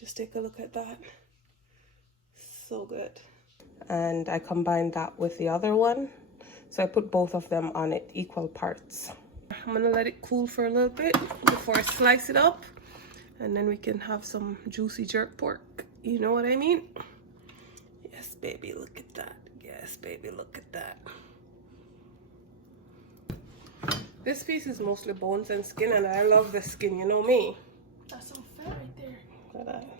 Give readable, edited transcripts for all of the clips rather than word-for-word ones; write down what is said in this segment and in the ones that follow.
Just take a look at that. So good. And I combined that with the other one. So I put both of them on it equal parts. I'm gonna let it cool for a little bit before I slice it up. And then we can have some juicy jerk pork. You know what I mean? Yes, baby, look at that. Yes, baby, look at that. This piece is mostly bones and skin, and I love the skin, you know me. That's some fat right there.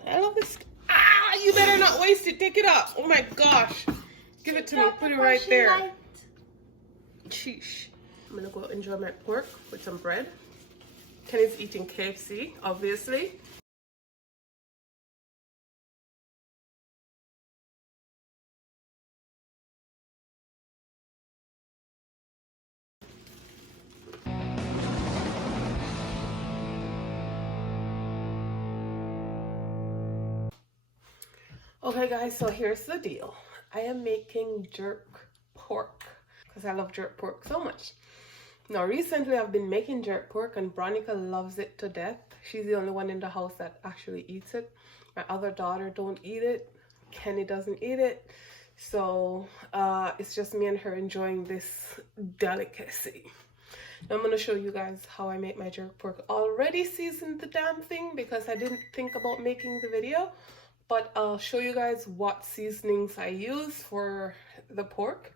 I love this. Ah, you better not waste it. Take it up. Oh my gosh. Give it to me. Put it right there. Sheesh. I'm gonna go enjoy my pork with some bread. Kenny's eating KFC, obviously. Okay guys, so here's the deal. I am making jerk pork because I love jerk pork so much. Now recently I've been making jerk pork and Bronica loves it to death. She's the only one in the house that actually eats it. My other daughter don't eat it. Kenny doesn't eat it. So it's just me and her enjoying this delicacy. Now I'm going to show you guys how I make my jerk pork. Already seasoned the damn thing because I didn't think about making the video. But I'll show you guys what seasonings I use for the pork.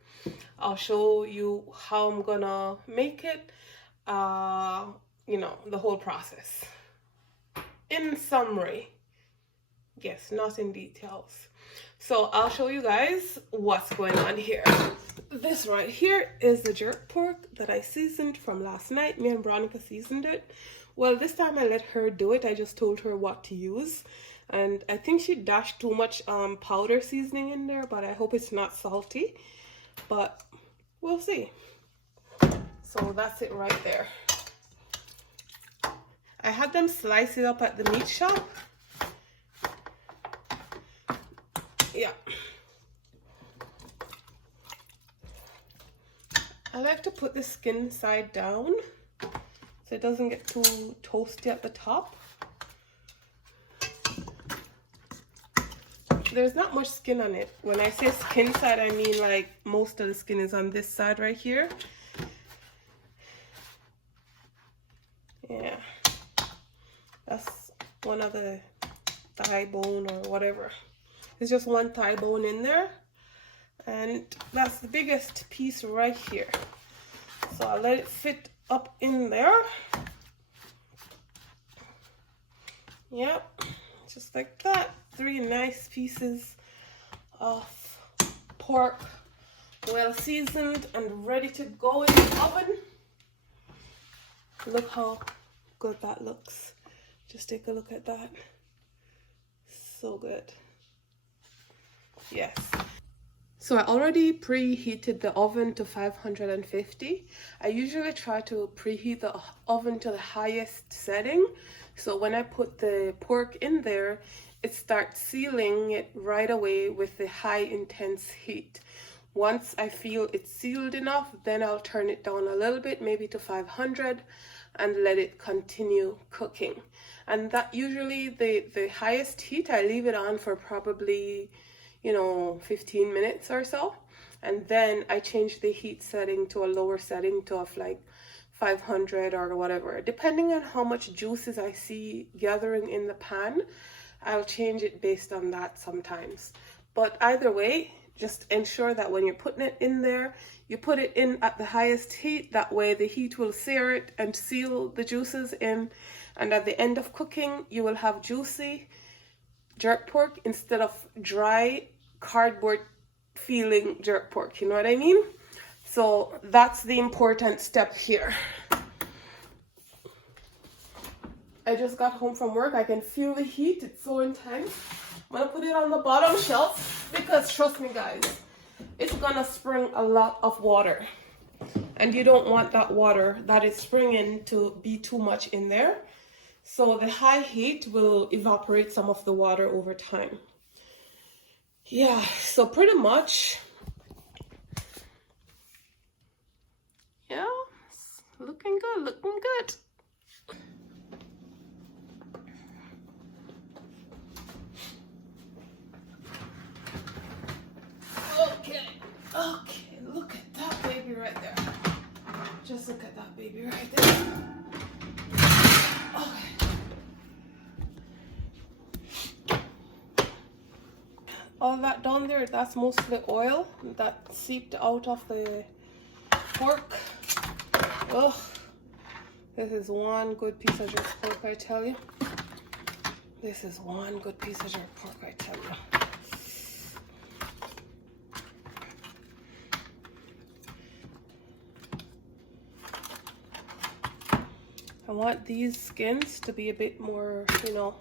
I'll show you how I'm gonna make it, you know, the whole process. In summary, yes, not in details. So I'll show you guys what's going on here. This right here is the jerk pork that I seasoned from last night. Me and Bronica seasoned it. Well, this time I let her do it. I just told her what to use. And I think she dashed too much powder seasoning in there, but I hope it's not salty. But we'll see. So that's it right there. I had them slice it up at the meat shop. Yeah. I like to put the skin side down so it doesn't get too toasty at the top. There's not much skin on it. When I say skin side, I mean like most of the skin is on this side right here. Yeah, that's one of the thigh bone or whatever. It's just one thigh bone in there, and that's the biggest piece right here. So I'll let it fit up in there. Yep, just like that. 3 nice pieces of pork, well seasoned and ready to go in the oven. Look how good that looks. Just take a look at that. So good. Yes. So I already preheated the oven to 550. I usually try to preheat the oven to the highest setting. So when I put the pork in there, it starts sealing it right away with the high intense heat. Once I feel it's sealed enough, then I'll turn it down a little bit, maybe to 500, and let it continue cooking. And that usually the highest heat, I leave it on for probably, you know, 15 minutes or so. And then I change the heat setting to a lower setting to of like 500 or whatever. Depending on how much juices I see gathering in the pan, I'll change it based on that sometimes. But either way, just ensure that when you're putting it in there, you put it in at the highest heat. That way the heat will sear it and seal the juices in. And at the end of cooking, you will have juicy jerk pork instead of dry cardboard feeling jerk pork. You know what I mean? So that's the important step here. I just got home from work. I can feel the heat. It's so intense. I'm gonna put it on the bottom shelf because trust me guys, it's gonna spring a lot of water. And you don't want that water that is springing to be too much in there. So the high heat will evaporate some of the water over time. Yeah, so pretty much, yeah, it's looking good, looking good. Okay, look at that baby right there. Just look at that baby right there. Okay. All that down there, that's mostly oil that seeped out of the pork. Oh, this is one good piece of jerk pork, I tell you. This is one good piece of jerk pork, I tell you. I want these skins to be a bit more, you know,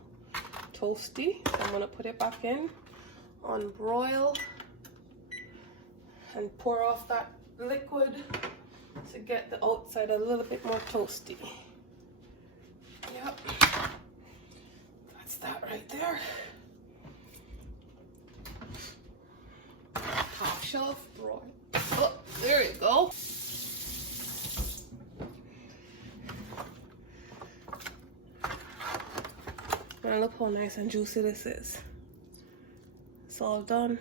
toasty. So I'm gonna put it back in on broil and pour off that liquid to get the outside a little bit more toasty. Yep, that's that right there. Top shelf broil. Oh, there you go. And look how nice and juicy this is. It's all done.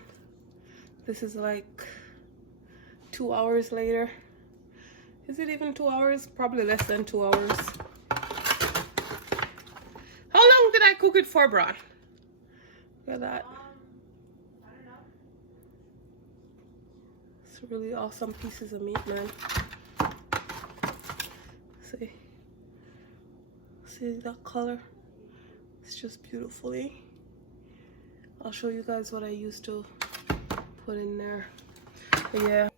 This is like 2 hours later. Is it even 2 hours? Probably less than 2 hours. How long did I cook it for, Bron? Look at that. I don't know. It's really awesome pieces of meat, man. See? See that color? It's just beautifully. I'll show you guys what I used to put in there. But yeah.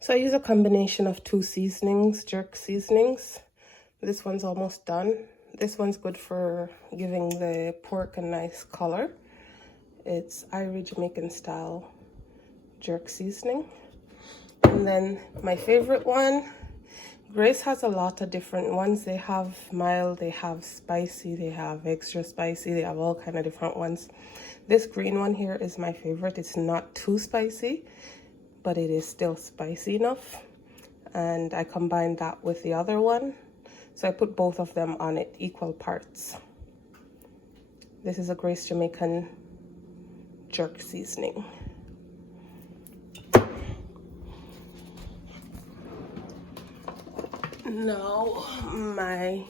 So I use a combination of 2 seasonings, jerk seasonings. This one's almost done. This one's good for giving the pork a nice color. It's Irish Jamaican style jerk seasoning. And then my favorite one, Grace has a lot of different ones. They have mild, they have spicy, they have extra spicy, they have all kind of different ones. This green one here is my favorite. It's not too spicy, but it is still spicy enough. And I combined that with the other one. So I put both of them on it, equal parts. This is a Grace Jamaican jerk seasoning. Now, my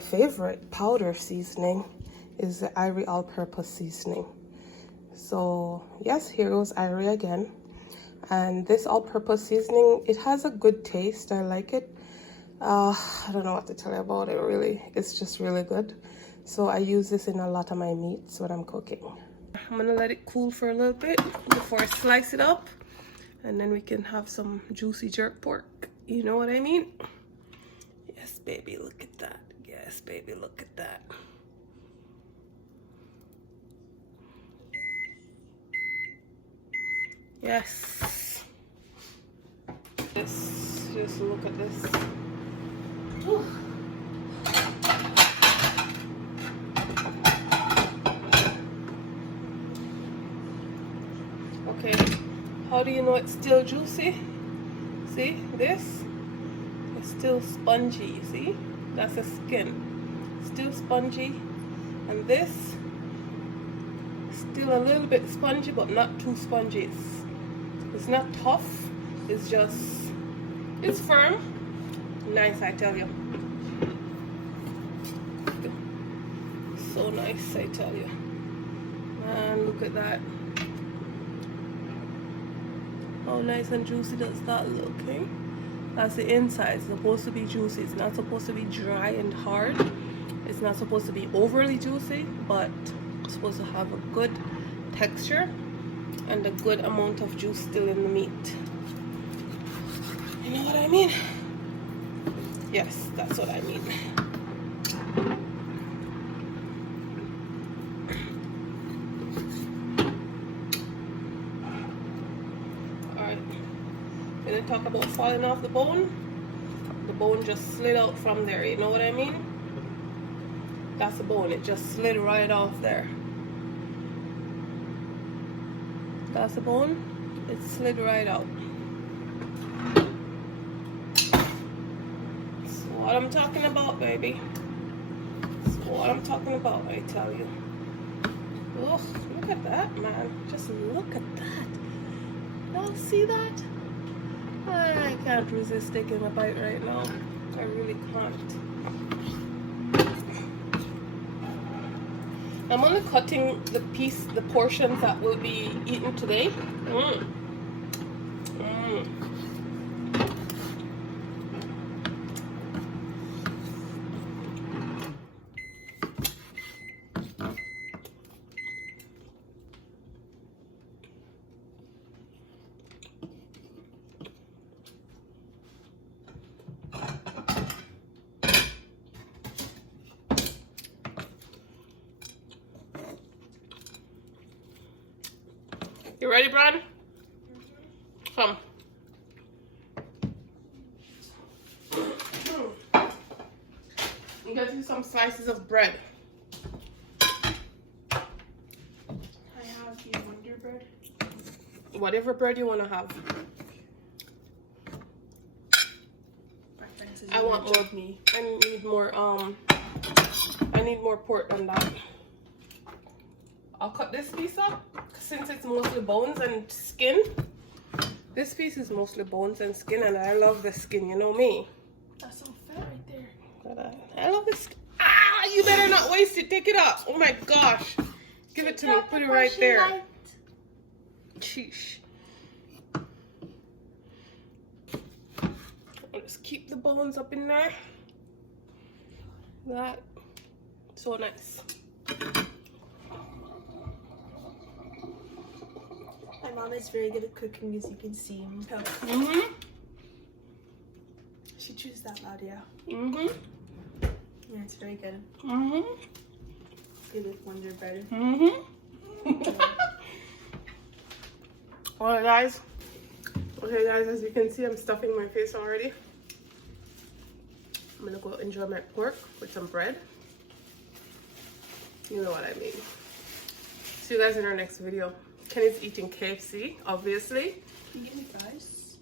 favorite powder seasoning is the Irie all-purpose seasoning. So yes, here goes Irie again. And this all-purpose seasoning, it has a good taste. I like it. I don't know what to tell you about it, really. It's just really good. So I use this in a lot of my meats when I'm cooking. I'm gonna let it cool for a little bit before I slice it up, and then we can have some juicy jerk pork. You know what I mean? Yes, baby, look at that. Yes, baby, look at that. Yes. Just look at this. Whew. Okay, how do you know it's still juicy? See this? It's still spongy, see? That's the skin. Still spongy. And this, still a little bit spongy, but not too spongy. It's not tough. It's just, it's firm. Nice, I tell you. So nice, I tell you. And look at that. How nice and juicy does that look, eh? That's the inside. It's supposed to be juicy. It's not supposed to be dry and hard. It's not supposed to be overly juicy, but it's supposed to have a good texture and a good amount of juice still in the meat. You know what I mean? Yes, that's what I mean. Gonna talk about falling off the bone. The bone just slid out from there, you know what I mean? That's the bone, it just slid right off there. That's the bone, it slid right out. That's what I'm talking about, baby. That's what I'm talking about, I tell you. Ugh, look at that, man. Just look at that. Y'all see that? I can't resist taking a bite right now. I really can't. I'm only cutting the portions that will be eaten today. You ready, Brad? Come. I'm getting you some slices of bread. I have the Wonder Bread. Whatever bread you want to have. I want more. I need more pork than that. I'll cut this piece up since it's mostly bones and skin. This piece is mostly bones and skin, and I love the skin. You know me. That's some fat right there. But I love this. Ah! You better not waste it. Take it up. Oh my gosh. Give it to me. Put it right there. Sheesh. I'll just keep the bones up in there. That. So nice. My mom is very good at cooking, as you can see. She chews that loud, yeah. Yeah, it's very good. Good with Wonder Bread. Alright, guys. Okay, guys, as you can see, I'm stuffing my face already. I'm gonna go enjoy my pork with some bread. You know what I mean. See you guys in our next video. Kenny's eating KFC, obviously. Can you get me fries?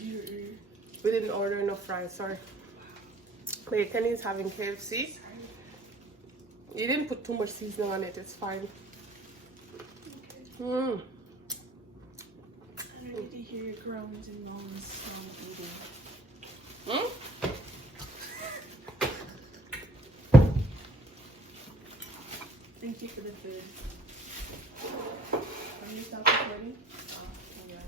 We didn't order enough fries, sorry. Wait, Kenny's having KFC. You didn't put too much seasoning on it, it's fine. Okay. I need to hear your groans and moans while eating. Thank you for the food. Are you stop recording? Oh, okay.